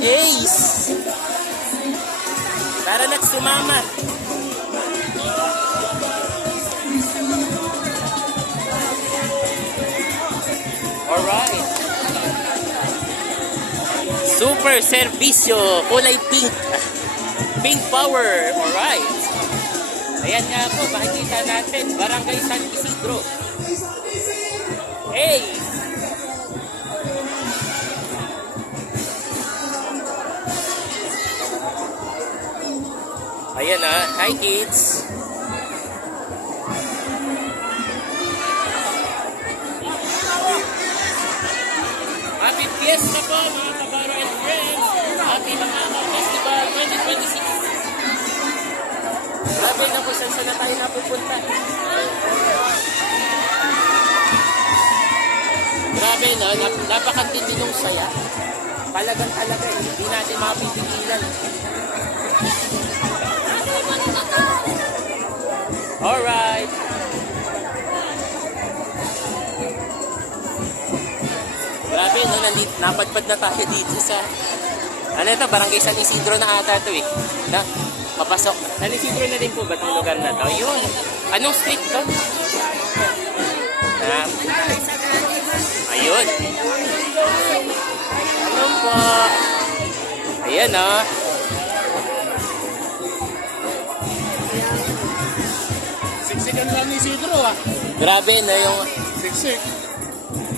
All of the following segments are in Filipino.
Ace! Para nagsumama. Alright. Super Servisyo. Kulay pink. Pink power. Alright. Ayan nga po. Makikita natin. Barangay San Isidro. Ace! Ayan na. Hi kids. Happy Fiesta po mga kabaro and friends. Happy Makakaw Festival 2026. Grabe na po saan na tayo napupunta. Grabe no. Napakantindi nung saya. Talagang talaga. Hindi natin mapipigilan. Alright. Grabe, no? Napadpad na tayo dito sa... Ano ito? Barangay San Isidro na ata ito eh. Na, papasok. San Isidro na din po ba itong lugar na ito? Yun. Anong street to? Ayun. Ano po? Ayan o. Siksikan lang ni Isidro ah. Grabe no yung... Siksik.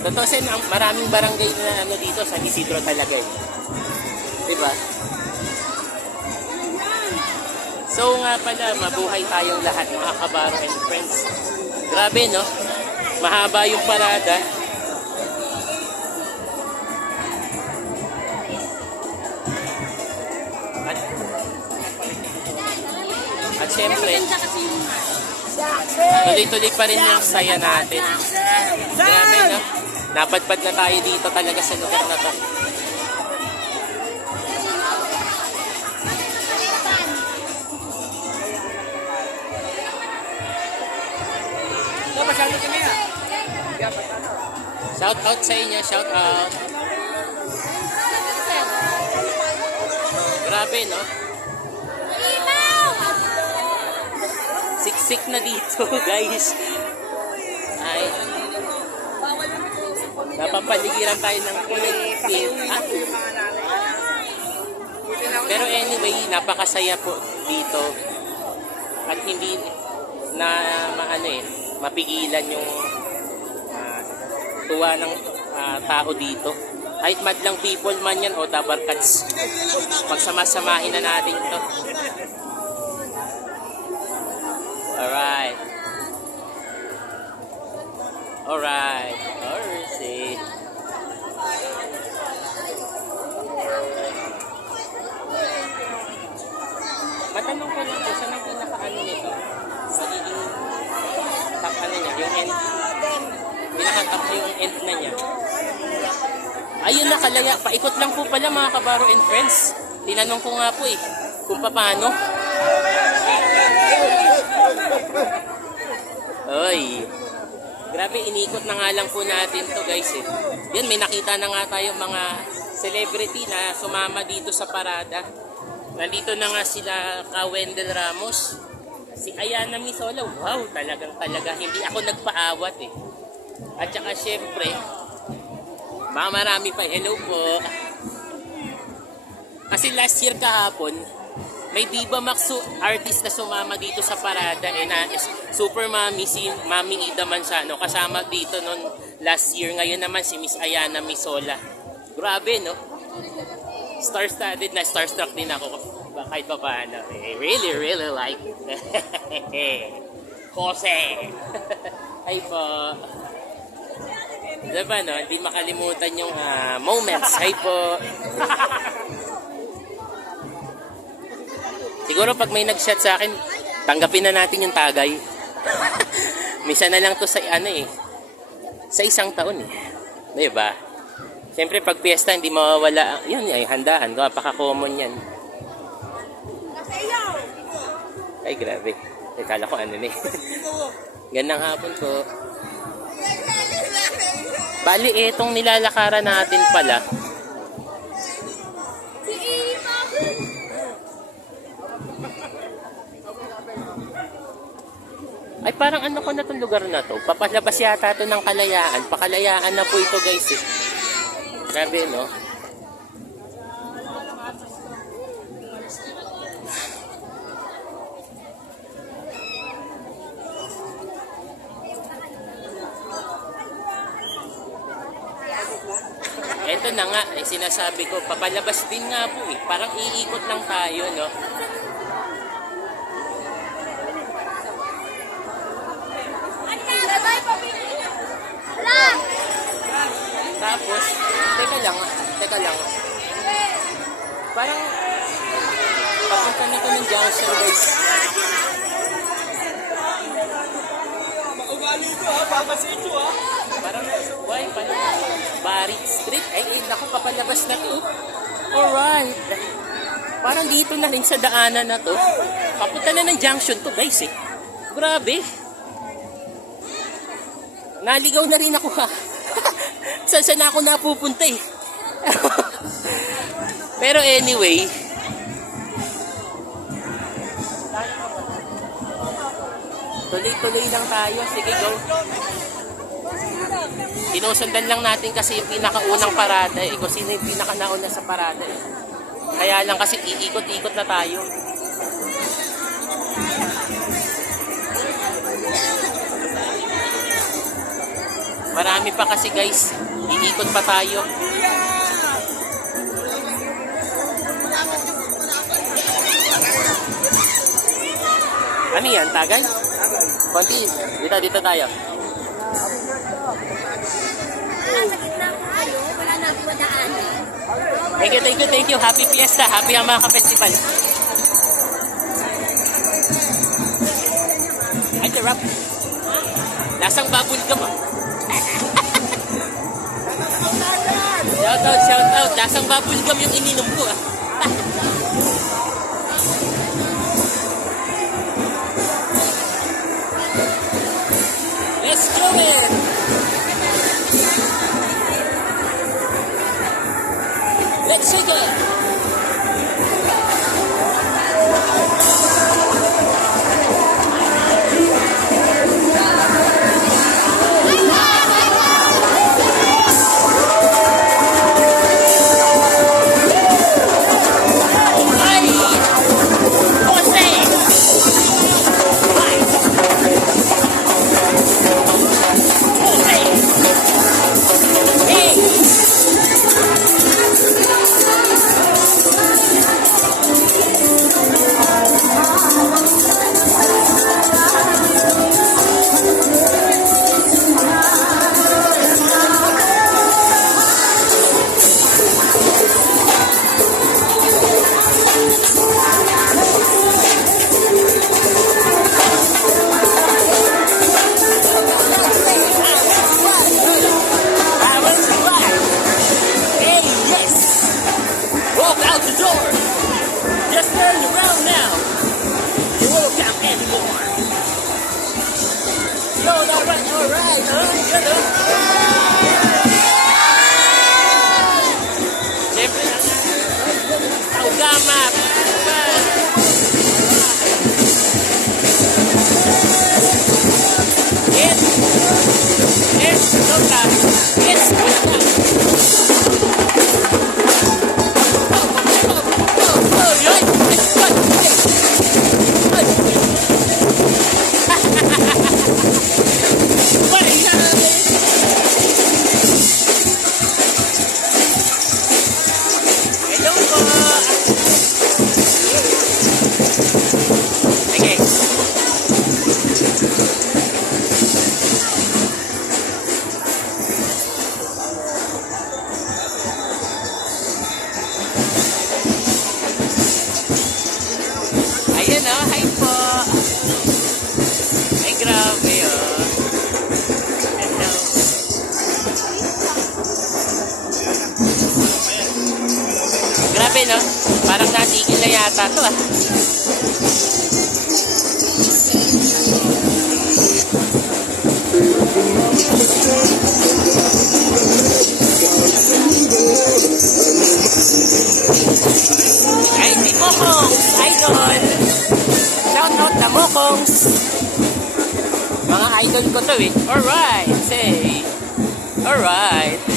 Totoo sin, maraming barangay na ano dito sa Isidro talaga eh. Diba? So nga pala, mabuhay tayong lahat mga kabaro and friends. Grabe no? Mahaba yung parada. At syempre, tuloy-tuloy pa rin yung saya natin. Grabe no? Napadpad na tayo dito talaga sa lugar na to. Shout out sa inyo, shout out. Grabe no? Siksik na dito guys. Ay. Napapaligiran tayo ng kulay pink. Pero anyway, napakasaya po dito. At hindi na mapigilan yung tuwa ng tao dito. Kahit madlang people man yan o dabarkats. Pagsama-samahin na natin ito. Alright. Alright. Alright. Matanong ko lang po, saan ang pinaka-ano nito? Magiging top ano niya, yung end. Pinaka-top yung end na niya. Ayun na, kalaya. Paikot lang po pala mga kabaro and friends. Tinanong ko nga po eh, kung paano. Oy. Grabe, inikot na nga lang po natin to guys eh. Yan, may nakita na nga tayo mga celebrity na sumama dito sa parada. Nandito na nga sila ka Wendell Ramos. Si Ayana Misola. Wow, talagang talaga. Hindi ako nagpaawat eh. At saka syempre, marami pa. Hello po. Kasi last year kahapon, may Viva Max artist na sumama dito sa parada eh, na Super Mami, si Mami Ida Manzano, kasama dito noon last year. Ngayon naman si Miss Ayana Misola. Grabe no? Star-studded na, starstruck din ako kahit pa paano. I really like Kose. Ay po. Diba no? Hindi makalimutan yung moments. Ay po. Siguro pag may nag-shot sa akin, tanggapin na natin yung tagay. Misa na lang to sa sa isang taon eh. Diba? Siyempre pag piyesta hindi mawawala. Yan ay handaan. Napaka-common yan. Ay grabe. Kala ko ano eh. Gandang hapon po. Bali etong nilalakaran natin pala. Ay, parang ano ko na itong lugar na to. Papalabas yata to ng Kalayaan. Pakalayaan na po ito, guys, eh. Grabe, no? Ito na nga, eh, sinasabi ko, papalabas din nga po eh. Parang iikot lang tayo, no? Tapos, teka lang. Parang, papunta na ito ng junction, guys. Ugali ko ha, papasin ko ha. Parang, why, Barit Street? Ay, naku, papalabas na to. Alright. Parang dito na rin sa daanan na to. Papunta na ng junction to, guys, eh. Grabe. Naligaw na rin ako, ha. Saan ako napupunta, eh. Pero anyway, tuloy-tuloy lang tayo. Sige, go. Sinusundan lang natin kasi yung pinakaunang parada eh. Kung sino yung pinakanauna sa parada eh. Kaya lang kasi iikot-ikot na tayo. Marami pa kasi, guys. Iikot pa tayo. Ano yan? Tagal? Konti. Dito tayo. Nasa gitna ko kayo, wala na akong madaanan. Thank you. Happy Fiesta. Happy ang mga festival. Ay, sarap. Lasang babul ka mo. Shout out. Lasang babul gum yung ininom ko, ah. Let's do it! Let's shake it! Grabe, no? Parang natigil na yata to, ah. Ay, si Mokongs! Idol! Shout out na Mokongs! Idol ko to eh. Alright, say. Alright.